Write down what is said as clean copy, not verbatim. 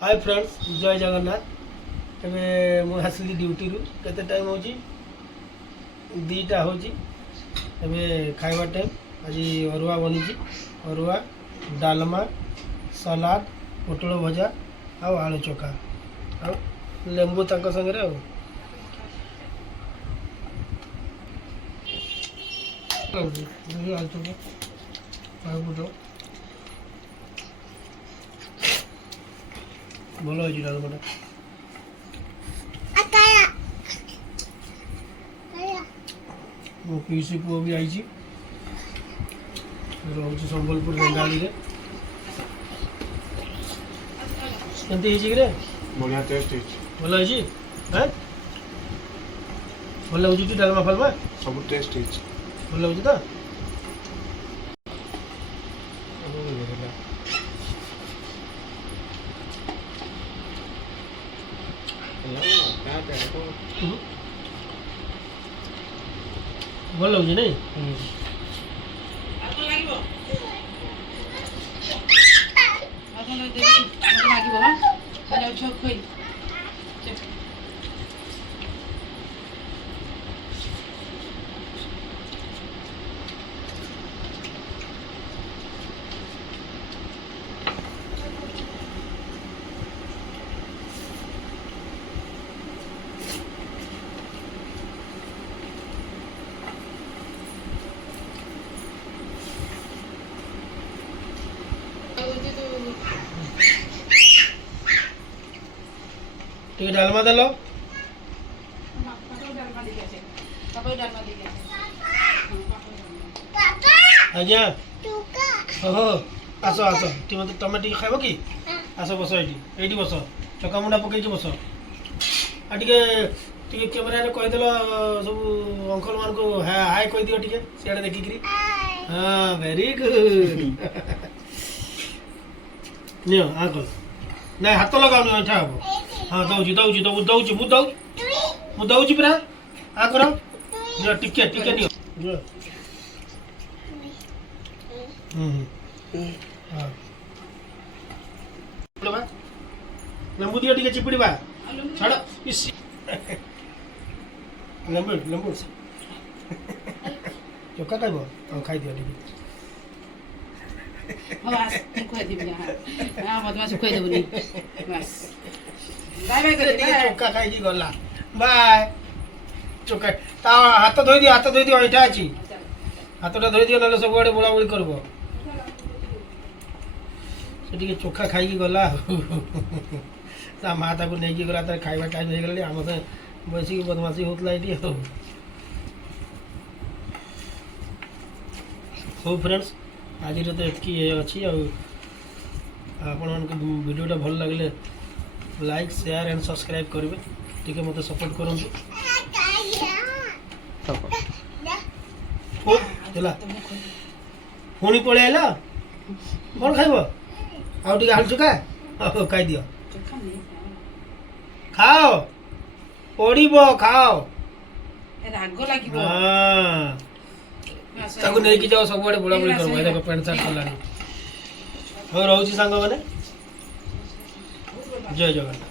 Hi friends जय जगन्नाथ एबे मु आसली ड्यूटी रु केते टाइम होची दीटा होची एबे खाइबा टाइम आज अरुआ बनी अरुआ डालमा सलाद पोटल भजा आउ आलू चोखा आउ लेंबू तक संगे आउ आलू चोखा आउ पोटल भल हो डालमाटा मो पीसी पुओ भी आई रोज संबलपुर रेंगाली रे केमती हिची रे बढ़िया टेस्ट है भल हिची हैं भल होची डालमा फलमा सब टेस्ट है भल होची तो भल होची नहीं ठीक डालमा दे लो आज्ञा हो आस आस तुम टी खाइब कि आस बस ये बस चका मुंडा पकई बस आ कैमेरा कहीदेल सब अंकल मान को हाय कह दियो टे सियाड़े देखिकी हाँ वेरी गुड नियो आ कल ना हाथ लगाओ एठा हम हाँ दौची दौची दौची मु दौची परा आ कर टिके टिके नियो हाँ लेंबू दियो टिके चिपुड़ीबा छाड़ इस लेंबू लेंबू चोखा खाइब हाँ खाई दियो टिके चोखा खाई गला बाय चोखा हाथ धोई दियो एठा अच्छी हाथटा धोई दियो ना सब आड़े बोला बोली करब से चोखा खाई गला ता माँ ताको नहीं गला तार खाइबा टाइम हो गला आम से बसिक बदमाशी होता ये हो फ्रेंड्स आज तो एतकी अच्छी आपण वीडियोटा भल लगे लाइक शेयर एंड सब्सक्राइब करेंगे ठीक है मत सपोर्ट करूँ पुणी पलि आइल कौन खाइब आउ टे आलू चोखा खाई दियो खाओ पड़ब खाओ हाँ ताको नहीं कि जाओ सब आड़े बोला बोली कर देखो पेंट सार्ट कलानी हो रोची सांग मैंने जय जगन्नाथ।